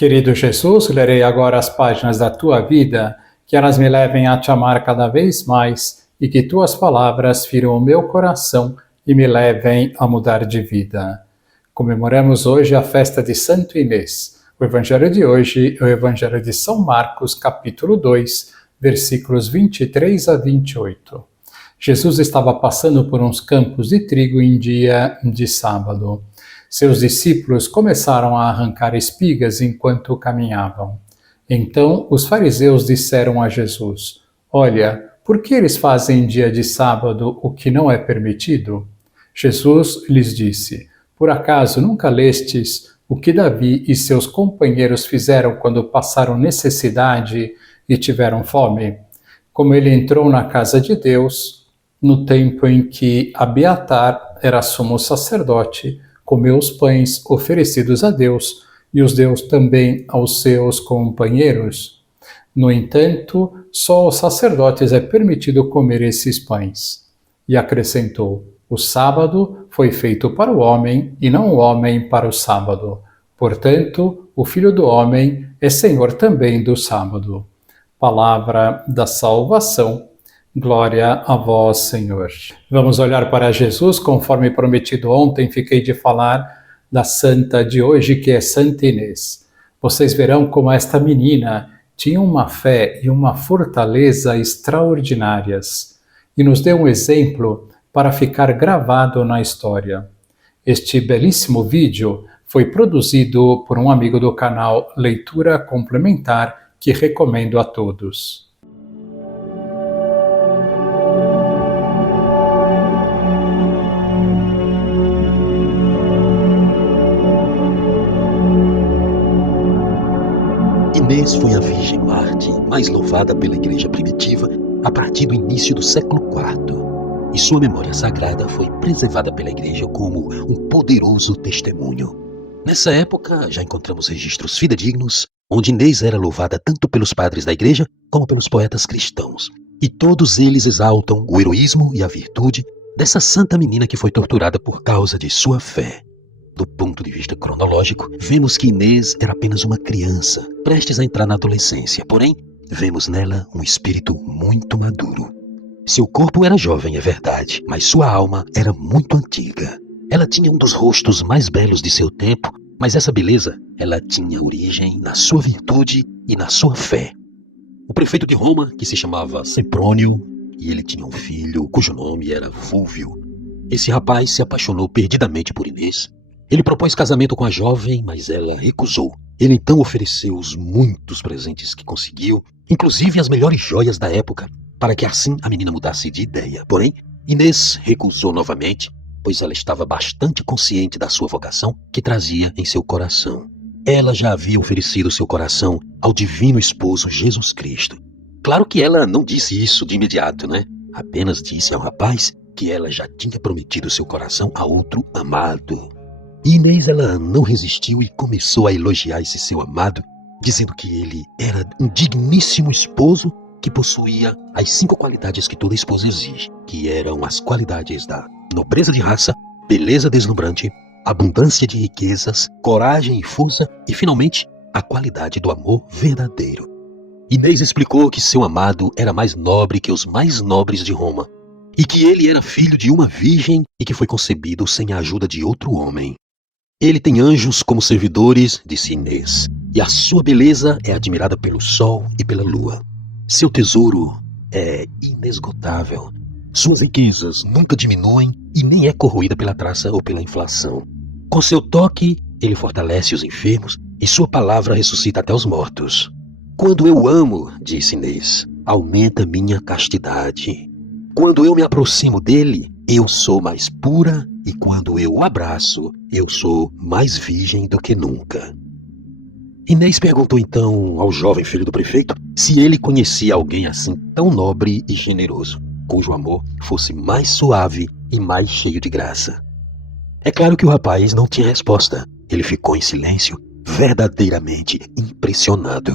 Querido Jesus, lerei agora as páginas da tua vida, que elas me levem a te amar cada vez mais e que tuas palavras firam o meu coração e me levem a mudar de vida. Comemoramos hoje a festa de Santo Inês. O evangelho de hoje é o evangelho de São Marcos, capítulo 2, versículos 23 a 28. Jesus estava passando por uns campos de trigo em dia de sábado. Seus discípulos começaram a arrancar espigas enquanto caminhavam. Então os fariseus disseram a Jesus: Olha, por que eles fazem em dia de sábado o que não é permitido? Jesus lhes disse: Por acaso nunca lestes o que Davi e seus companheiros fizeram quando passaram necessidade e tiveram fome? Como ele entrou na casa de Deus, no tempo em que Abiatar era sumo sacerdote, comeu os pães oferecidos a Deus e os deu também aos seus companheiros. No entanto, só aos sacerdotes é permitido comer esses pães. E acrescentou: O sábado foi feito para o homem e não o homem para o sábado. Portanto, o Filho do Homem é Senhor também do sábado. Palavra da salvação. Glória a vós, Senhor. Vamos olhar para Jesus, conforme prometido ontem, fiquei de falar da santa de hoje, que é Santa Inês. Vocês verão como esta menina tinha uma fé e uma fortaleza extraordinárias e nos deu um exemplo para ficar gravado na história. Este belíssimo vídeo foi produzido por um amigo do canal Leitura Complementar, que recomendo a todos. Inês foi a Virgem Mártir mais louvada pela Igreja primitiva a partir do início do século IV, e sua memória sagrada foi preservada pela Igreja como um poderoso testemunho. Nessa época, já encontramos registros fidedignos, onde Inês era louvada tanto pelos padres da Igreja como pelos poetas cristãos, e todos eles exaltam o heroísmo e a virtude dessa santa menina que foi torturada por causa de sua fé. Do ponto de vista cronológico, vemos que Inês era apenas uma criança, prestes a entrar na adolescência, porém, vemos nela um espírito muito maduro. Seu corpo era jovem, é verdade, mas sua alma era muito antiga. Ela tinha um dos rostos mais belos de seu tempo, mas essa beleza, ela tinha origem na sua virtude e na sua fé. O prefeito de Roma, que se chamava Semprônio, e ele tinha um filho cujo nome era Fúlvio. Esse rapaz se apaixonou perdidamente por Inês. Ele propôs casamento com a jovem, mas ela recusou. Ele então ofereceu os muitos presentes que conseguiu, inclusive as melhores joias da época, para que assim a menina mudasse de ideia. Porém, Inês recusou novamente, pois ela estava bastante consciente da sua vocação que trazia em seu coração. Ela já havia oferecido seu coração ao divino esposo Jesus Cristo. Claro que ela não disse isso de imediato, né? Apenas disse ao rapaz que ela já tinha prometido seu coração a outro amado. E Inês, ela não resistiu e começou a elogiar esse seu amado, dizendo que ele era um digníssimo esposo que possuía as 5 qualidades que toda esposa exige, que eram as qualidades da nobreza de raça, beleza deslumbrante, abundância de riquezas, coragem e força e, finalmente, a qualidade do amor verdadeiro. Inês explicou que seu amado era mais nobre que os mais nobres de Roma e que ele era filho de uma virgem e que foi concebido sem a ajuda de outro homem. Ele tem anjos como servidores, disse Inês, e a sua beleza é admirada pelo sol e pela lua. Seu tesouro é inesgotável. Suas riquezas nunca diminuem e nem é corroída pela traça ou pela inflação. Com seu toque, ele fortalece os enfermos e sua palavra ressuscita até os mortos. Quando eu amo, disse Inês, aumenta minha castidade. Quando eu me aproximo dele, eu sou mais pura e quando eu o abraço, eu sou mais virgem do que nunca. Inês perguntou então ao jovem filho do prefeito se ele conhecia alguém assim tão nobre e generoso, cujo amor fosse mais suave e mais cheio de graça. É claro que o rapaz não tinha resposta. Ele ficou em silêncio, verdadeiramente impressionado.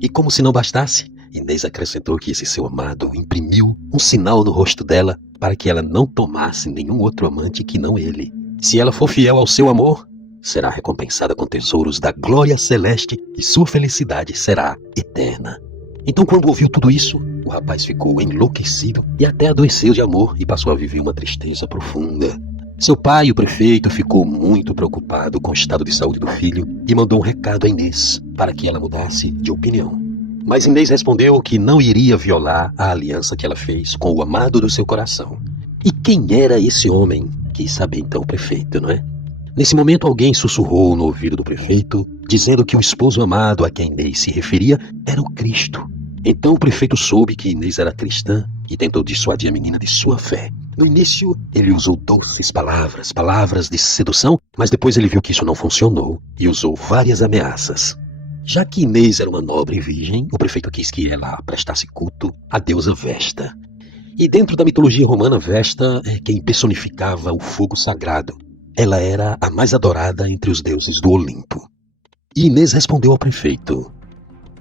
E como se não bastasse, Inês acrescentou que esse seu amado imprimiu um sinal no rosto dela para que ela não tomasse nenhum outro amante que não ele. Se ela for fiel ao seu amor, será recompensada com tesouros da glória celeste e sua felicidade será eterna. Então, quando ouviu tudo isso, o rapaz ficou enlouquecido e até adoeceu de amor e passou a viver uma tristeza profunda. Seu pai, o prefeito, ficou muito preocupado com o estado de saúde do filho e mandou um recado a Inês para que ela mudasse de opinião. Mas Inês respondeu que não iria violar a aliança que ela fez com o amado do seu coração. E quem era esse homem? Quis saber então o prefeito, não é? Nesse momento alguém sussurrou no ouvido do prefeito, dizendo que o esposo amado a quem Inês se referia era o Cristo. Então o prefeito soube que Inês era cristã e tentou dissuadir a menina de sua fé. No início, ele usou doces palavras de sedução, mas depois ele viu que isso não funcionou e usou várias ameaças. Já que Inês era uma nobre virgem, o prefeito quis que ela prestasse culto à deusa Vesta. E dentro da mitologia romana, Vesta é quem personificava o fogo sagrado. Ela era a mais adorada entre os deuses do Olimpo. E Inês respondeu ao prefeito: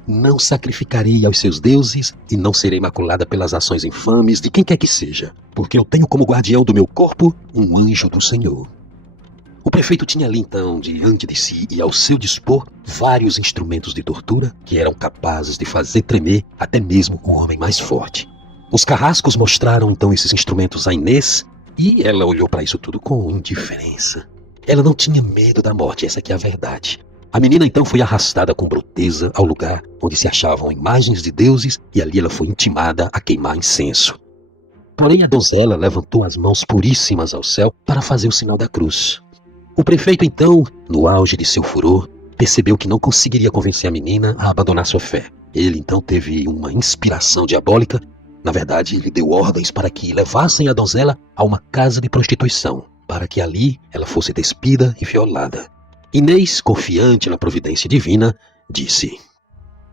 não sacrificarei aos seus deuses e não serei maculada pelas ações infames de quem quer que seja, porque eu tenho como guardião do meu corpo um anjo do Senhor. O prefeito tinha ali então diante de si e ao seu dispor vários instrumentos de tortura que eram capazes de fazer tremer até mesmo o homem mais forte. Os carrascos mostraram então esses instrumentos a Inês e ela olhou para isso tudo com indiferença. Ela não tinha medo da morte, essa que é a verdade. A menina então foi arrastada com bruteza ao lugar onde se achavam imagens de deuses e ali ela foi intimada a queimar incenso. Porém a donzela levantou as mãos puríssimas ao céu para fazer o sinal da cruz. O prefeito então, no auge de seu furor, percebeu que não conseguiria convencer a menina a abandonar sua fé. Ele então teve uma inspiração diabólica. Na verdade, ele deu ordens para que levassem a donzela a uma casa de prostituição, para que ali ela fosse despida e violada. Inês, confiante na providência divina, disse: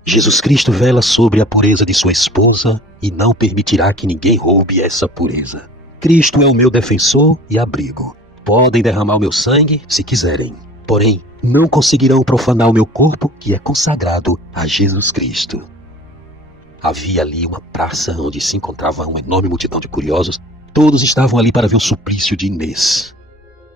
Jesus Cristo vela sobre a pureza de sua esposa e não permitirá que ninguém roube essa pureza. Cristo é o meu defensor e abrigo. Podem derramar o meu sangue se quiserem, porém não conseguirão profanar o meu corpo que é consagrado a Jesus Cristo. Havia ali uma praça onde se encontrava uma enorme multidão de curiosos. Todos estavam ali para ver o suplício de Inês.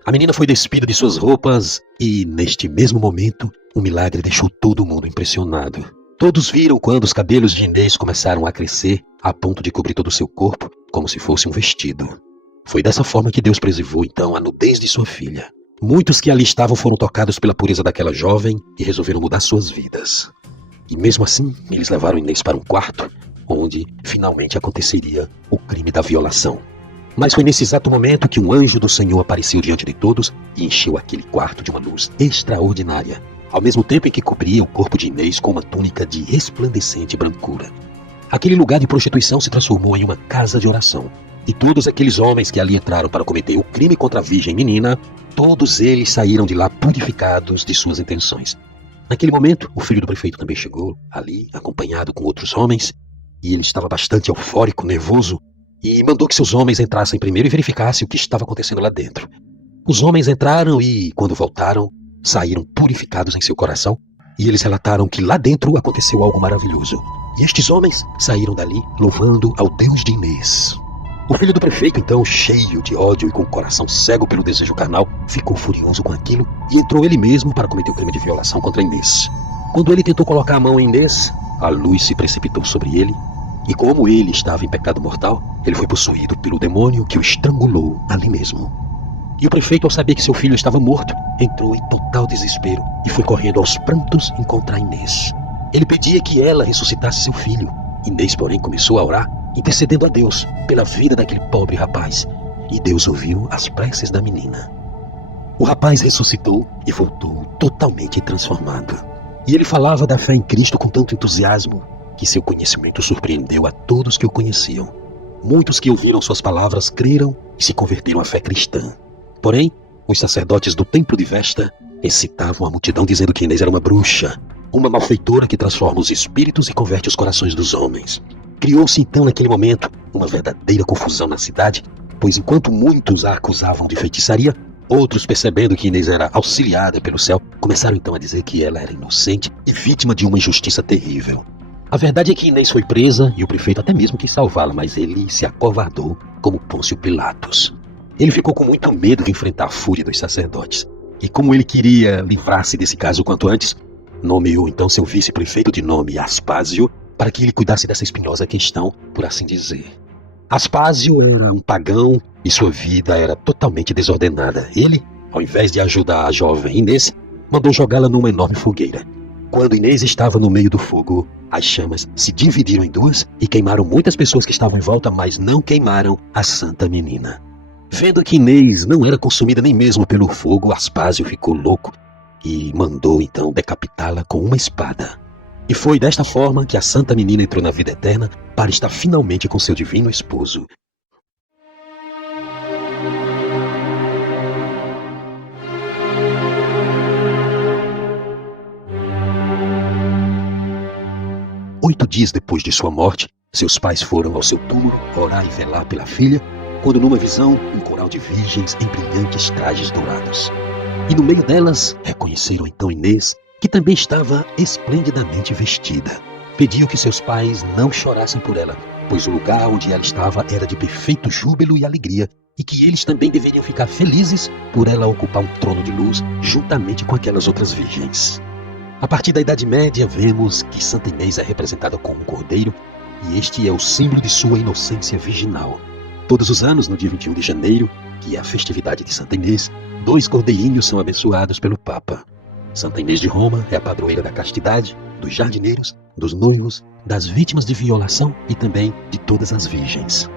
A menina foi despida de suas roupas e, neste mesmo momento, o milagre deixou todo mundo impressionado. Todos viram quando os cabelos de Inês começaram a crescer a ponto de cobrir todo o seu corpo, como se fosse um vestido. Foi dessa forma que Deus preservou então a nudez de sua filha. Muitos que ali estavam foram tocados pela pureza daquela jovem e resolveram mudar suas vidas. E mesmo assim, eles levaram Inês para um quarto, onde finalmente aconteceria o crime da violação. Mas foi nesse exato momento que um anjo do Senhor apareceu diante de todos e encheu aquele quarto de uma luz extraordinária, ao mesmo tempo em que cobria o corpo de Inês com uma túnica de resplandecente brancura. Aquele lugar de prostituição se transformou em uma casa de oração. E todos aqueles homens que ali entraram para cometer o crime contra a virgem menina, todos eles saíram de lá purificados de suas intenções. Naquele momento, o filho do prefeito também chegou ali, acompanhado com outros homens, e ele estava bastante eufórico, nervoso, e mandou que seus homens entrassem primeiro e verificassem o que estava acontecendo lá dentro. Os homens entraram e, quando voltaram, saíram purificados em seu coração, e eles relataram que lá dentro aconteceu algo maravilhoso. E estes homens saíram dali louvando ao Deus de Inês. O filho do prefeito, então, cheio de ódio e com o coração cego pelo desejo carnal, ficou furioso com aquilo e entrou ele mesmo para cometer o crime de violação contra Inês. Quando ele tentou colocar a mão em Inês, a luz se precipitou sobre ele, e como ele estava em pecado mortal, ele foi possuído pelo demônio que o estrangulou ali mesmo. E o prefeito, ao saber que seu filho estava morto, entrou em total desespero e foi correndo aos prantos encontrar Inês. Ele pedia que ela ressuscitasse seu filho. Inês, porém, começou a orar, intercedendo a Deus pela vida daquele pobre rapaz, e Deus ouviu as preces da menina. O rapaz ressuscitou e voltou totalmente transformado. E ele falava da fé em Cristo com tanto entusiasmo que seu conhecimento surpreendeu a todos que o conheciam. Muitos que ouviram suas palavras creram e se converteram à fé cristã. Porém, os sacerdotes do templo de Vesta excitavam a multidão dizendo que Inês era uma bruxa, uma malfeitora que transforma os espíritos e converte os corações dos homens. Criou-se então naquele momento uma verdadeira confusão na cidade, pois enquanto muitos a acusavam de feitiçaria, outros, percebendo que Inês era auxiliada pelo céu, começaram então a dizer que ela era inocente e vítima de uma injustiça terrível. A verdade é que Inês foi presa e o prefeito até mesmo quis salvá-la, mas ele se acovardou como Pôncio Pilatos. Ele ficou com muito medo de enfrentar a fúria dos sacerdotes. E como ele queria livrar-se desse caso o quanto antes, nomeou então seu vice-prefeito de nome Aspásio para que ele cuidasse dessa espinhosa questão, por assim dizer. Aspásio era um pagão e sua vida era totalmente desordenada. Ele, ao invés de ajudar a jovem Inês, mandou jogá-la numa enorme fogueira. Quando Inês estava no meio do fogo, as chamas se dividiram em duas e queimaram muitas pessoas que estavam em volta, mas não queimaram a santa menina. Vendo que Inês não era consumida nem mesmo pelo fogo, Aspásio ficou louco e mandou então decapitá-la com uma espada. E foi desta forma que a santa menina entrou na vida eterna para estar finalmente com seu divino esposo. Oito dias depois de sua morte, seus pais foram ao seu túmulo orar e velar pela filha, quando numa visão, um coral de virgens em brilhantes trajes dourados. E no meio delas, reconheceram então Inês, que também estava esplendidamente vestida. Pediu que seus pais não chorassem por ela, pois o lugar onde ela estava era de perfeito júbilo e alegria, e que eles também deveriam ficar felizes por ela ocupar um trono de luz juntamente com aquelas outras virgens. A partir da Idade Média, vemos que Santa Inês é representada como um cordeiro, e este é o símbolo de sua inocência virginal. Todos os anos, no dia 21 de janeiro, que é a festividade de Santa Inês, 2 cordeirinhos são abençoados pelo Papa. Santa Inês de Roma é a padroeira da castidade, dos jardineiros, dos noivos, das vítimas de violação e também de todas as virgens.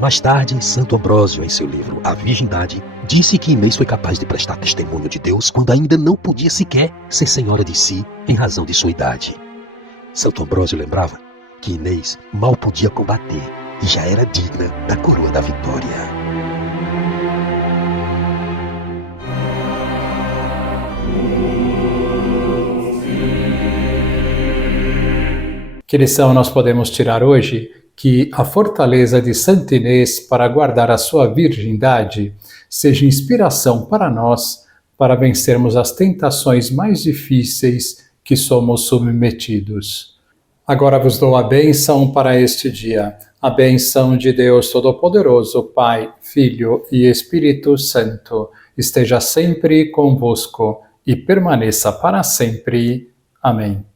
Mais tarde, Santo Ambrósio, em seu livro A Virgindade, disse que Inês foi capaz de prestar testemunho de Deus quando ainda não podia sequer ser senhora de si em razão de sua idade. Santo Ambrósio lembrava que Inês mal podia combater e já era digna da coroa da vitória. Que lição nós podemos tirar hoje? Que a fortaleza de Santa Inês para guardar a sua virgindade seja inspiração para nós, para vencermos as tentações mais difíceis que somos submetidos. Agora vos dou a bênção para este dia. A bênção de Deus Todo-Poderoso, Pai, Filho e Espírito Santo, esteja sempre convosco e permaneça para sempre. Amém.